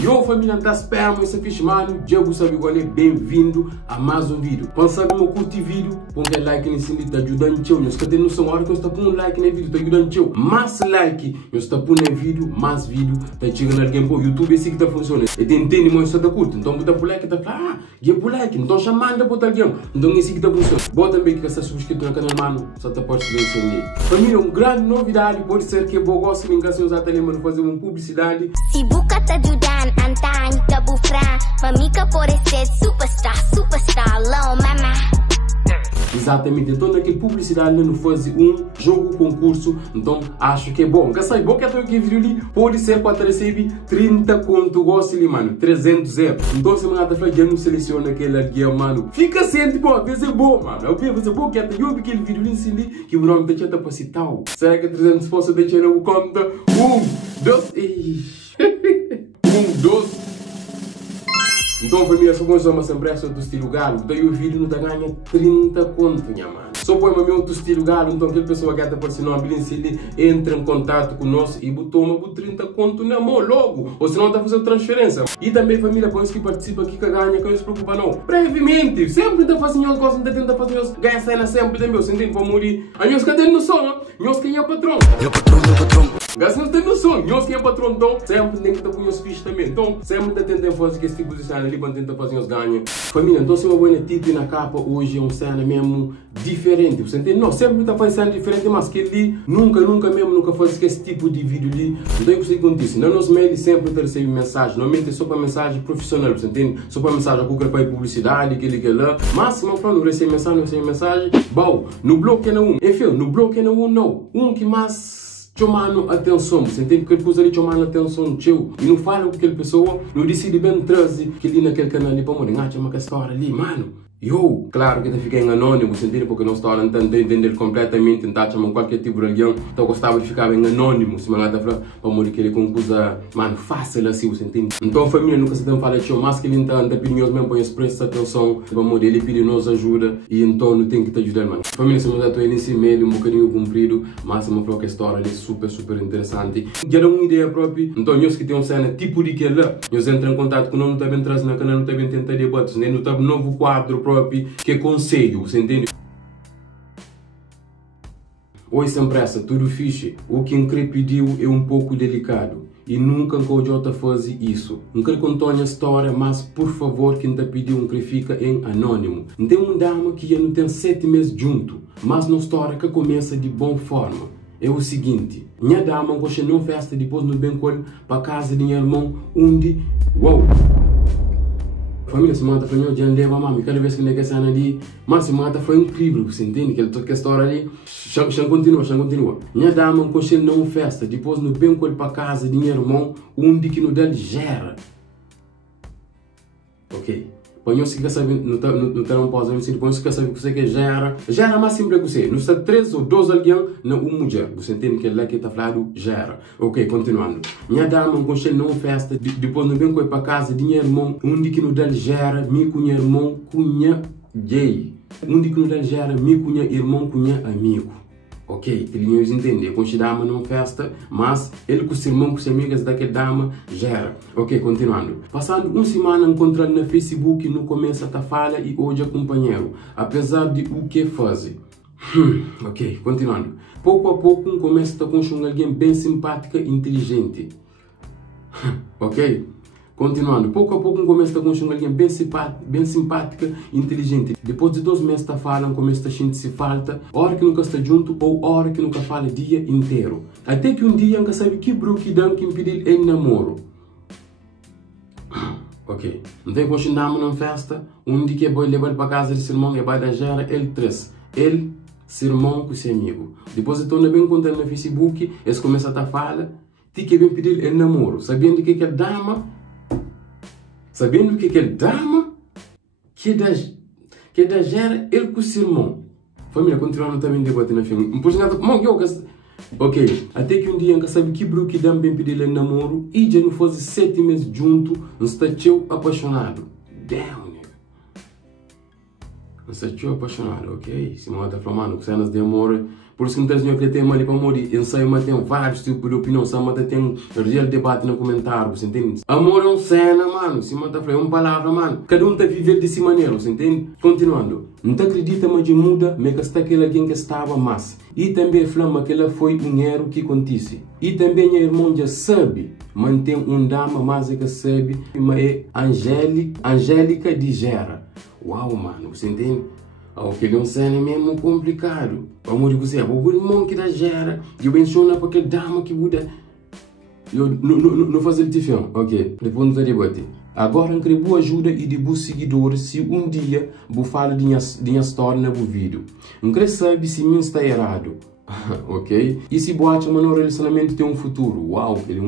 Yo família da Spam, esse fixe mano, Diego Sabigole, bem-vindo a mais um vídeo. Pensando no curtir vídeo, põe like nesse vídeo, tá ajudando teu. Nós cadê no som, hora que eu estou pondo like no vídeo, tá ajudando teu. Mais like, eu estou pondo vídeo, mais vídeo, tá chegando alguém pro YouTube, esse que tá funcionando. E tem entende muito está curto, então bota por like, tá ah, get por like, então chamando por alguém. Então esse que tá funcionando. Bota também que você subscrito no canal, mano, só tá pode ver isso aí. Família, uma grande novidade, pode ser que eu gosto de ligação exatamente, mano, fazer uma publicidade. Se buka tá ajudando, antan, tabufra, mamica por ser superstar, low mama. Exatamente, então naquele publicidade não faz um jogo concurso, então acho que é bom. Que sai bom que até que vídeo ali pode ser para receber 30 conto gosto ali, mano, 300 euros. Então se manda falar já não seleciona aquele aqui, mano. Fica sempre bom, às vezes é bom, mano. Às vezes é bom que até eu vi aquele vídeo ali que o nome deixa para citar. Será que 300 posso deixar na conta? 1, 2 1, 2. Então família, só consome sempre essa do estilo galo, daí o vídeo não tá ganha 30 conto, minha mano. Só põe o meu do estilo galo, então aquela pessoa que está aparecendo na bilhete entra em contato conosco e toma por 30 conto na mão logo, ou senão tá fazendo transferência. E também família, põe que participa aqui que ganha, que não se preocupa não. Brevemente, sempre tá fazendo as coisas, tenta fazer as ganha cena sempre, meu, sem tempo para morrer. A nós cadê no som, nós quem é patrão? Meu patrão. Gasta não tem noção, nós quem é patrão, então sempre tem que estar com os fichos também. Então sempre tá tentando fazer esse tipo de cena ali para tentar fazer os ganhos. Família, então se uma boa título na capa hoje é um cena mesmo diferente. Você entende? Não, sempre tá fazendo cena diferente, mas que ali nunca faz esse tipo de vídeo ali. Então eu consigo dizer, no nosso mail sempre recebe mensagem, normalmente é só para mensagem profissional, você entende? Só para mensagem a qualquer publicidade, aquele que lá. Mas se não recebe mensagem, bom, no bloco é não um. Enfim, no bloco é não um, não. Um que mais chamando atenção, você entende? Porque ele pôs ali chamando atenção teu e não fala com aquela pessoa, não decide bem trazer que ali naquele canal ali para morrer, chama que a história ali, mano. Eu, claro que fica em anônimo, você entende? Porque não estou tentando entender completamente, tentar chamar qualquer tipo de religião, então eu gostava de ficar em anônimo, se me lá para morrer que ele conclusa, mano, fácil assim, você entende? Então a família nunca se tem falado de mas que ele está opiniões mesmo para expressar atenção, para morrer, ele pede nos ajuda e então não tem que te ajudar, mano. A família se me dá nesse e-mail um bocadinho comprido, mas se me falou que a história ali é super interessante. Já dá uma ideia própria, então nós que tem uma cena tipo de que lá, nós entramos em contato com o nome, também traz na canal, também tenta debates, né? Não tá um novo quadro próprio, que é conselho, você entende? Oi, sem pressa, tudo fixe. O que Incre pediu é um pouco delicado e nunca o Jota faz isso. Incre contou a história, mas por favor, quem te pediu Incre fica em anônimo. Tem uma dama que já não tem 7 meses junto, mas na história que começa de boa forma. É o seguinte, minha dama gosta de uma festa depois no Bencol para casa de minha irmão, onde, uau! Família, se mata foi meu dia leva mami, cada vez que ele quer sair ali, mas se mata foi incrível, você entende? Que ele toca a história ali, continua. Minha dama cochei numa festa, depois no bem com para casa de minha irmão, onde que no dele gera. Ok. Põe se quer saber, não terá um pausa, mas põe se quer saber o que você quer gera mais simples que você. Não está 3 ou 2 alguém, não uma mulher. Você entende que ele aqui está falando gera. Ok, continuando. Minha dama cochei numa festa, depois no bem com para casa de minha irmão, onde que no dele gera, me cunha irmão, cunha gay. Onde que no dele gera, me cunha irmão, cunha amigo. Ok, ele não entende, com a dama numa festa, mas ele com o irmão, com as amigas daquela dama, gera. Ok, continuando. Passando uma semana encontrando no Facebook, não começa a falar e hoje é companheiro, apesar de o que faz. Ok, continuando. Pouco a pouco começa a estar com alguém bem simpática e inteligente. Ok? Continuando, pouco a pouco começa a com alguém bem simpática e inteligente. Depois de 2 meses falam, começa a sentir falta, hora que nunca está junto ou hora que nunca fala dia inteiro. Até que um dia nunca sabe que bruquidão que impedir em namoro. Ok, então quando andamos numa festa, um dia que é bom levar para casa de seu irmão, é bom da gera, ele traz. Ele, seu irmão com seu amigo. Depois de torna bem contando no Facebook, eles começam a falar, tem que bem pedir em namoro, sabendo que aquela dama que da gera ele com o seu irmão. Família, continuando também debate na filme. Ok, até que um dia nunca sabe que bruque dá bem pedir ele namoro e já não faz 7 meses junto, não está apaixonado. Damn, nigga. Não está apaixonado, ok? Se não está falando com cenas de amor, Por isso que muitas vezes eu tenho ali para morrer. Ensaio, mas tem vários tipos de opinião. Só mas tem real debate no comentário, você entende? Amor é uma cena, mano. Se mata é uma palavra, mano. Cada um tá vivendo dessa maneira, você entende? Continuando. Não te acredita, mas muda, mas que está aquele alguém que estava mais. E também flama que ela foi um erro que acontece. E também a irmã já sabe, mantém um dama mais que sabe, mas é Angélica de Gera. Uau, mano, você entende? Aquele é um cena mesmo complicado. Vamos dizer, o irmão que da Gera, eu menciono para aquele dama que muda. Eu não fazer de filme, ok? Depois não debate. Agora eu quero ajuda e de bons seguidores se um dia vou falar de minha história no vídeo. Eu quero saber se mim está errado, ok? E se boate mas no relacionamento tem um futuro. Uau, aquele é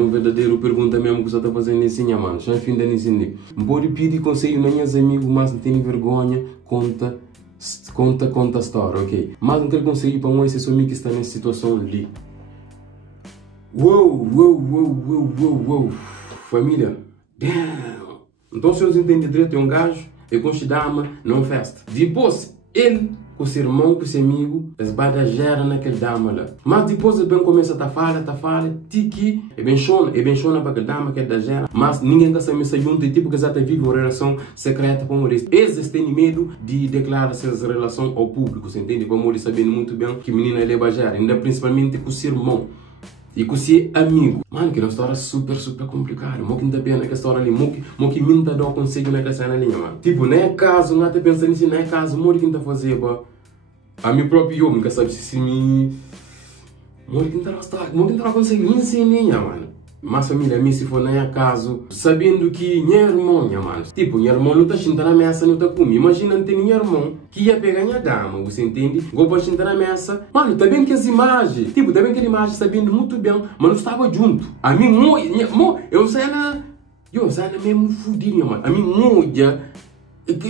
um verdadeiro pergunta mesmo que você está fazendo nesse mano. Já fim de ensinar. Pode pedir conselho nos meus amigos, mas não tem vergonha, conta a história, ok? Mas não quero conselho para uma pessoa que está nessa situação ali. Uou. Família, damn. Então, se vocês entendem direito, é um gajo, é com dama, não festa. Depois, ele, com o seu irmão, com o seu amigo, eles badam gera naquele dama lá. Mas depois, ele bem começa a falar, tiki, é bem chona para aquele dama, que é da gera. Mas ninguém quer saber se junta, tipo que já vive uma relação secreta com o resto. Eles têm medo de declarar essa relação ao público, você entende? Para morrer sabendo muito bem que menina ele é gera, ainda principalmente com o seu irmão. E com esse amigo. Mano, que é uma história super complicada. Mo que não tá pena que a história ali. Mo que minta dó consigo naquela cena ali, mano. Tipo, não é caso, não tá pensando nisso, não é caso. Mo que não tá fazendo, pá. A mim próprio eu nunca sabe se me... Mo que não tá conseguindo me ensinar, mano. Mas família, a mim se for não é caso, sabendo que minha irmã, mano. Tipo, minha irmã não tá sentando na mesa, não tá comigo. Imagina ter minha irmã que ia pegar minha dama, você entende? Vou para sentar na mesa. Mano, tá bem que as imagens, tipo, tá bem que a imagem sabendo muito bem, mas não estava junto. A mim, eu saio mesmo fudinha, mano. A mim,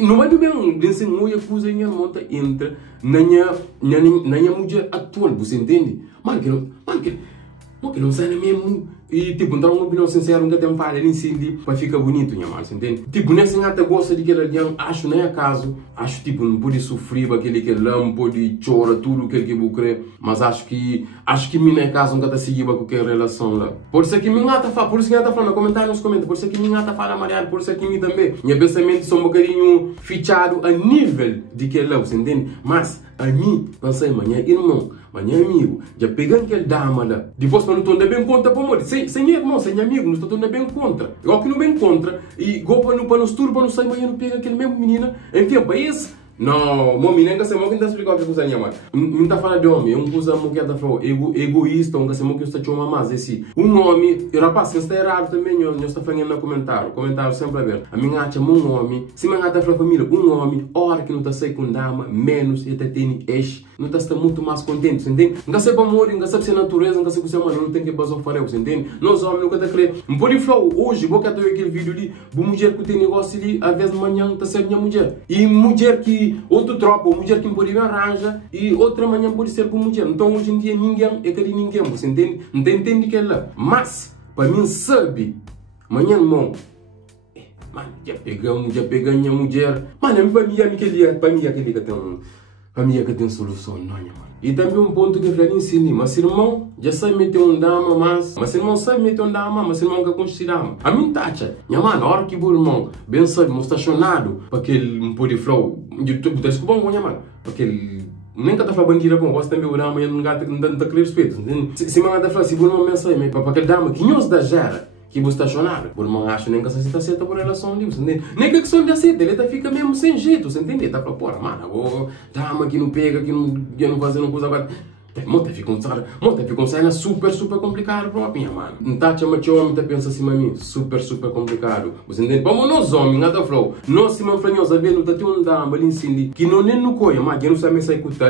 não é do bem, desse mulher coisa minha irmã entra na minha mulher atual, você entende? Mano, que não sai mesmo. E tipo, então uma opinião sincera, nunca tem falha nem sim para ficar bonito, minha mano, você entende? Tipo, nessa gata gosta de que ela acho não é caso, acho tipo, não pode sofrer aquele que ela não pode chorar tudo aquele que vou crer, mas acho que não é caso, nunca tá seguindo com qualquer relação lá. Por isso que minha gata fala, por isso que ela tá falando, comentário nos comentários, por isso que minha gata fala Mariana, por isso que mim também, minha pensamento são um bocadinho fichado a nível de que ela, você entende? Mas a mim, pensei, minha irmão, meu amigo, já pegando aquele dama lá, depois para não estou bem contra para morrer, sem irmão, sem amigo, não estou bem contra. Eu que não bem contra, e vou para nos turbo, para não sair, mas eu não pego aquele mesmo menina, enfim, para isso. Não, meu menino, você não está explicando o que é isso, não está falando de homem, é uma coisa que está falando egoísta, um que está chamando mais esse. Um homem, rapaz, que está errado também, eu está falando no comentário sempre aberto. A minha acha um homem, se minha gata fala família, um homem, hora que não está saindo com dama, menos ele tem ex, não está muito mais contente, você entende? Não sabe para morrer, não sabe se é natureza, não sabe se é mano, não tem que basar fora, você entende? Nós homens nunca está crendo. Não pode falar hoje, vou que até aquele vídeo ali, uma mulher que tem negócio ali, às vezes de manhã está sendo minha mulher. E mulher que outro tropa, uma mulher que pode me arranja e outra manhã pode ser com mulher. Então hoje em dia ninguém é que ninguém, você entende? Não entende que é lá. Mas, para mim sabe, manhã irmão, mano, já pega minha mulher. Mano, para mim aquele que tem solução, não, mano. E também um ponto que eu falei ensino, mas irmão já sabe meter um dama, mas irmão sabe meter um dama, mas irmão que construir dama. A mim tacha, minha mano, a hora que o irmão bem sabe, mas estacionado, para que ele não pode flow, desculpa, minha mano, porque ele nem que tá falando bandeira bom, você também o dama e não está a querer respeito, se minha gata fala, se o irmão mensagem, para aquele dama que não se dá gera, que você estacionado, o irmão acha nem que você está certa por relação ali, você entende? Nem que a questão de aceita, ele fica mesmo sem jeito, você entende? Tá para porra, mano, dama que não pega, que não faz uma coisa agora. Monta fica um cena super complicado própria, mano. Não tá chamando de homem, tá pensando assim, mami, super complicado. Você entende? Vamos nós homens, nada flow. Nós se manfranhos a ver, não tá tendo um dama ali em que não nem no coia, mas que não sabe sair com tal.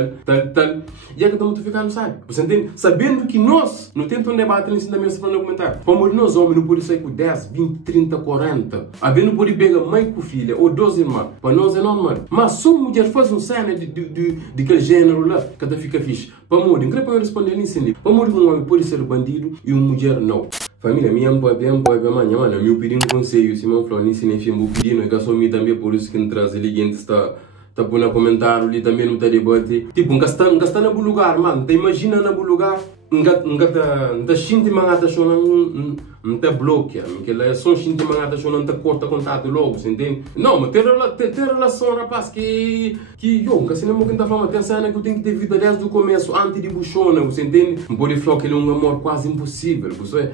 E é que estamos ficando, sabe? Você entende? Sabendo que nós não temos um debate ali em cima da mesa para não comentar. Vamos nós homens, não pode sair com 10, 20, 30, 40. A ver, não pode pegar mãe com filha ou 12 irmãs. Para nós é normal. Mas se uma mulher faz um cena de aquele gênero lá, que até fica fixe. Para morrer, não quero responder nisso. Para morrer, um homem pode ser bandido e uma mulher não. Família, minha mãe, meu pedindo conselho, se meu falou nisso, nem filho, meu pedindo, é que só me também por isso que não traz ele está tá por no comentário ali também não tá debate. Tipo, não está na bom lugar, mano. Tá imagina na bom lugar. Não sente mangata só não te bloqueia, porque lá só sente mangata só não te corta contato logo, você entende? Não, mas tem relação, rapaz, que eu nunca sei nem o que tá falando, tem cena que eu tenho que ter vida desde o começo, antes de buchona, você entende? Não pode falar que ele é um amor quase impossível, você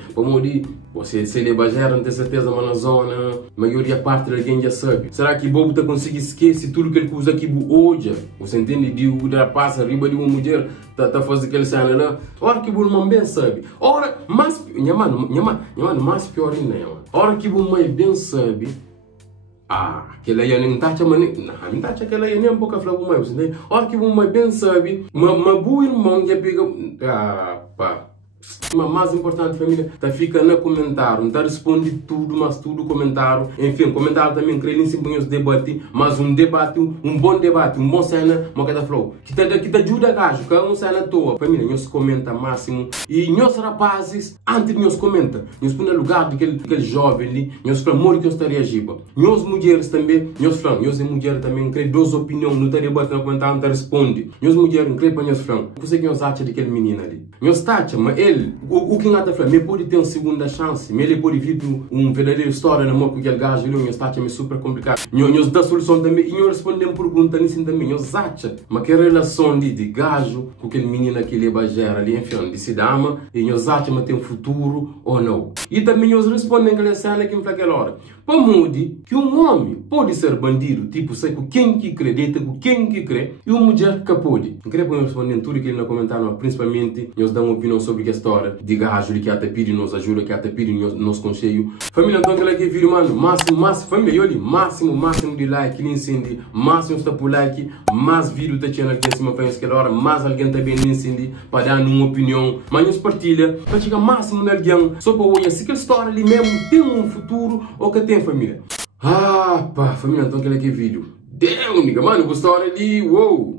você se ele baixar, não tem certeza, mas na zona, a maioria parte de alguém já sabe. Será que Bobo tá conseguindo esquecer tudo que ele usa aqui hoje? Você entende? De o rapaz arriba de uma mulher, tá fazendo aquele cena lá. Ora que o irmão bem sabe. Ora, mas, minha mano, mais pior ainda, minha mano. Ora que o mãe bem sabe. Aquela aí não tá chamando, não tá aquela aí nem um pouco a falar com o mãe, você entende? Ora que o mãe bem sabe, mas o irmão já pega, pá. Mas mais importante, família, tá fica no comentário, não tá responde tudo, mas tudo comentário. Enfim, comentário também, creio em sempre os debate, mas um debate, um bom debate, um bom cena, mas que tá falou, que te ajuda gajo, que é um cena à toa. Família, nós comenta máximo, e nós rapazes, antes de nós comenta, nós põe no lugar daquele jovem ali, nós falamos, amor que nós estaria agindo. Nós mulheres também, nós falamos, nós mulheres também, creio duas opiniões, não tá debate no comentário, não tá responde. Nós mulheres, creio para nós falamos, o que nós achamos daquele menino ali? Nós tacha, mas ele, o que nada fala, me pode ter uma segunda chance, me ele pode vir um verdadeiro história na mão com aquele gajo ali, nós tacha, é super complicado. Nós dá solução também, e nós respondemos pergunta nisso também, nós acha, mas que relação de gajo com aquele menino que ele é bajera ali, enfim, de se dama, e nós acha, mas tem um futuro ou não. E também nós respondemos aquela cena que me fala aquela hora. Para mude que um homem pode ser bandido, tipo, sei com quem que acredita, com quem que crê, e uma mulher que pode. Não queria responder tudo que ele não comentaram, mas principalmente nós damos uma opinião sobre a história de gajo que até pede nos ajuda, que até pede nos conselho. Família, então aquela que vira, mano, máximo, família, eu li, máximo de like, incende, máximo está por like, mais vídeo da channel aqui em cima para aquela hora, mais alguém também incende para dar uma opinião, mas nos partilha, para chegar máximo de alguém, só para olhar se aquela história ali mesmo tem um futuro ou que tem, família. Família, então aquele aqui vídeo. Damn, nigga, mano, gostou ali, uou!